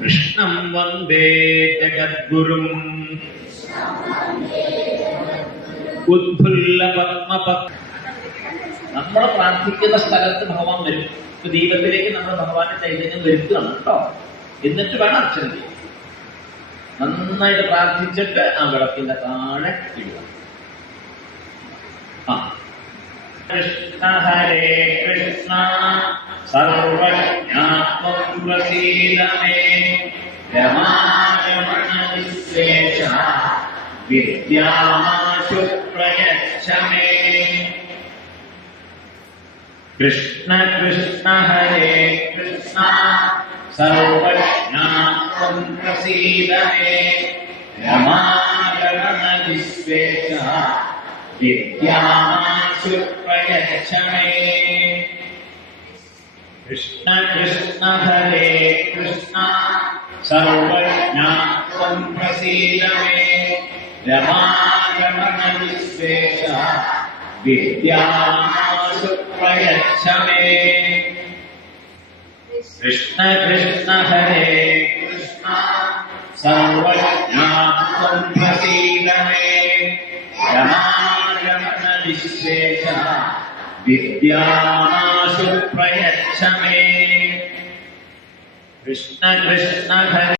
കൃഷ്ണം വന്ദേ ജഗദ്ഗുരും ഉദ്ഫുല്ല പത്മപത്ര. നമ്മൾ പ്രാർത്ഥിക്കുന്ന സ്ഥലത്ത് ഭഗവാൻ വരും. ദീപത്തിലേക്ക് നമ്മൾ ഭഗവാന്റെ ചൈതന്യം വരുത്തുകയാണ് കേട്ടോ. എന്നിട്ട് വേണം അർച്ചന ചെയ്യാൻ. നന്നായിട്ട് പ്രാർത്ഥിച്ചിട്ട് ആ വിളക്കിന്റെ താഴെ ഇടുക. കൃഷ്ണ ഹരേ കൃഷ്ണ സർവജ്ഞാത്മം പ്രസീദമേ രമാരമണ വിശ്വേശ വിദ്യാമാശു പ്രയച്ഛമേ. കൃഷ്ണ കൃഷ്ണ ഹരേ കൃഷ്ണ സർവജ്ഞാത്മം പ്രസീദമേ രമാരമണ വിശ്വേശ വിദ്യാമാശു പ്രയച്ഛമേ. കൃഷ്ണ കൃഷ്ണ ഹരേ കൃഷ്ണ സർവജ്ഞാത്വം പ്രസീദമേ രമാരമണ വിശ്വേശ വിദ്യാമാശു പ്രയച്ഛമേ. കൃഷ്ണ കൃഷ്ണ ഹരേ കൃഷ്ണ സർവജ്ഞാത്വം പ്രസീദമേ രമാരമണ വിശ്വേശ വിദ്യാമാശു പ്രയച്ഛമേ. കൃഷ്ണ കൃഷ്ണ ഹരേ